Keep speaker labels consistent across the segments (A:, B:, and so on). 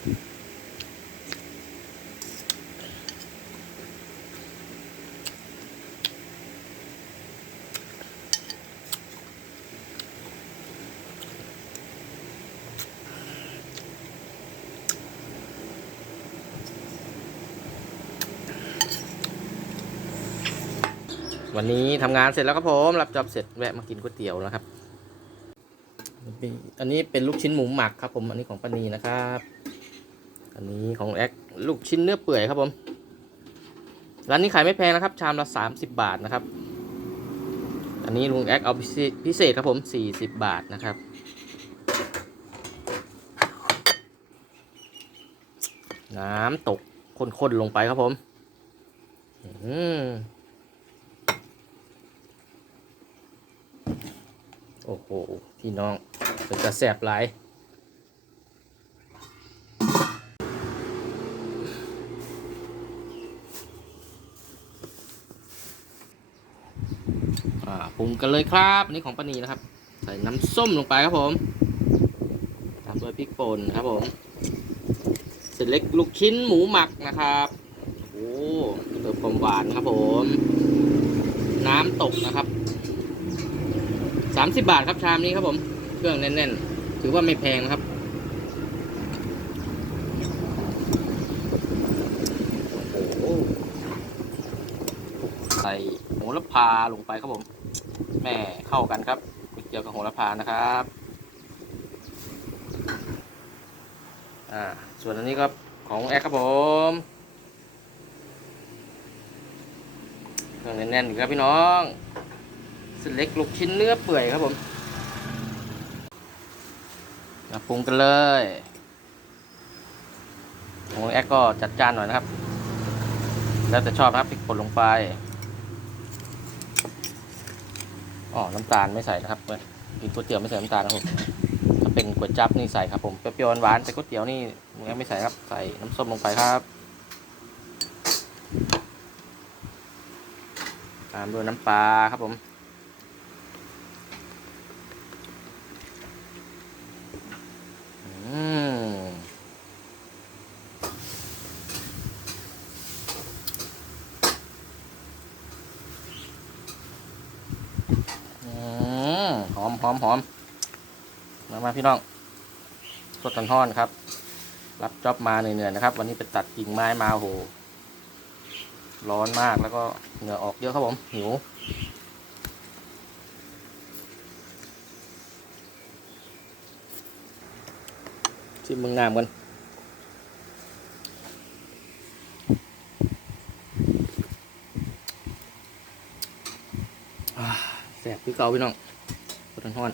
A: วันนี้ทำงานเสร็จแล้วครับผมรับจอบเสร็จแวะมากินก๋วยเตี๋ยวนะครับ อันนี้เป็นลูกชิ้นหมูหมักครับผม อันนี้ของป้านีนะครับ อันนี้ของแอ็กลูกชิ้นเนื้อเปื่อยครับผม ร้านนี้ขายไม่แพงนะครับ ชามละ 30 บาทนะครับ อันนี้ลุงแอ็กเอาพิเศษครับผม 40 บาทนะครับ น้ำตกข้นๆลงไปครับผมโอ้โห พี่น้องเป็นจะแสบหลาย ปรุงกันเลยครับอันนี่ของปานีนะครับ ใส่น้ำส้มลงไปครับผมตามด้วยพริกป่นครับผมเสร็จเล็กลูกชิ้นหมูหมักนะครับโอ้เติมความหวานครับผม น้ำตกนะครับสามสิบบาทครับชามนี้ครับผม เครื่องแน่นๆ ถือว่าไม่แพงนะครับโอ้ใส่โหระพาลงไปครับผม แม่เข้ากันครับก๋วยเตี๋ยวกับโหระพานะครับอ่าส่วนอันนี้ก็ของแอคครับผมเครื่องแน่นๆอีกครับพี่น้องเส้นเล็กลูกชิ้นเนื้อเปื่อยครับผมมาปรุงกันเลยของแอคก็จัดจานหน่อยนะครับ แล้วแต่ชอบนะครับพริกป่นลงไป อ๋อ น้ำตาลไม่ใส่นะครับกินก๋วยเตี๋ยวไม่ใส่น้ำตาลนะครับผมถ้าเป็นก๋วยจั๊บนี่ใส่ครับผมเปรี้ยวหวานแต่ก๋วยเตี๋ยวนี่ไม่ใส่ครับ ใส่น้ำส้มลงไปครับตามด้วยน้ำปลาครับผม อืมอืมห อมหอมมามาพี่น้องสดกันทอนครับ รับจ็อบมาเหนื่อยๆนะครับ วันนี้ไปตัดกิ่งไม้มาโห ร้อนมากแล้วก็เหงื่อออกเยอะครับผมหิวชิมมึงน้ำกันอ่าแสบพี่เกาพี่น้อง ดท้อน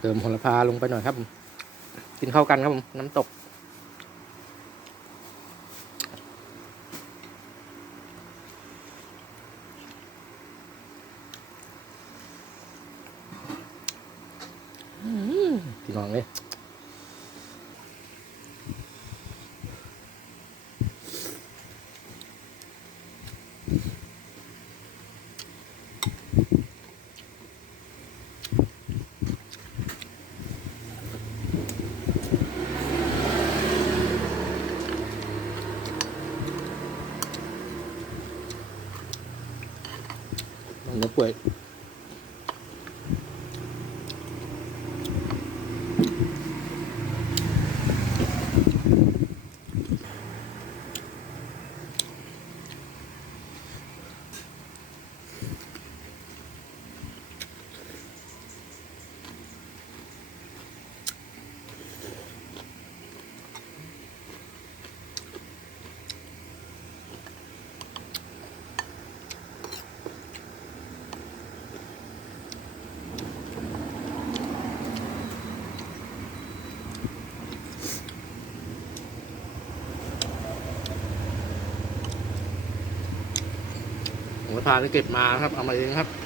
A: เติมโหระพาลงไปหน่อยครับผมกินเข้ากันครับผมน้ำตกอืมพี่น้องเลย เนื้อาวนี่เก็บมาครับ เอามาเองครับ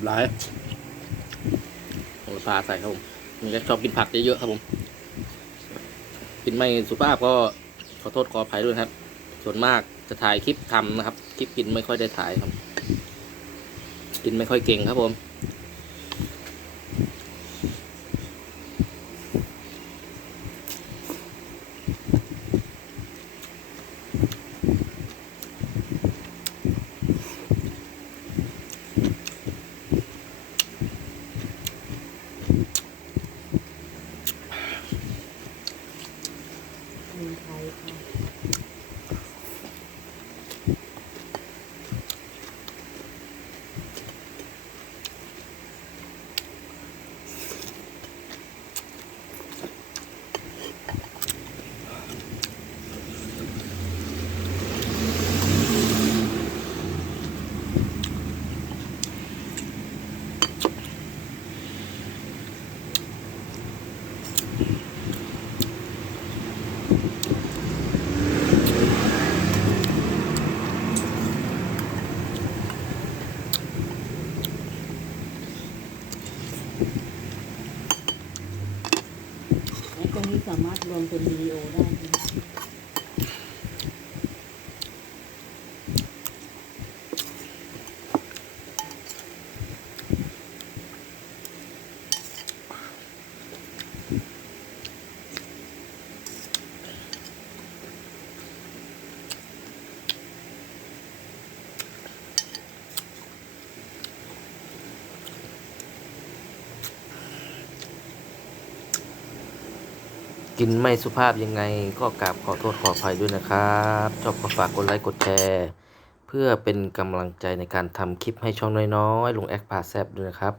A: บหลายโอ้ปลาใส่ครับผมมีก็ชอบกินผักเยอะๆครับผม กินไม่สุภาพก็ขอโทษขออภัยด้วยครับ ส่วนมากจะถ่ายคลิปทำนะครับ คลิปกินไม่ค่อยได้ถ่ายครับ กินไม่ค่อยเก่งครับผม
B: ไทยค่ะ ไอ้ตรงนี้ สามารถรวมเป็นวิดีโอได้
A: กินไม่สุภาพยังไงก็กราบขอโทษขออภัยด้วยนะครับ ชอบก็ฝากกดไลค์กดแชร์ เพื่อเป็นกำลังใจในการทำคลิปให้ช่องน้อยๆลงแอคพาแซบด้วยนะครับ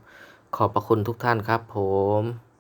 A: ขอบพระคุณทุกท่านครับผม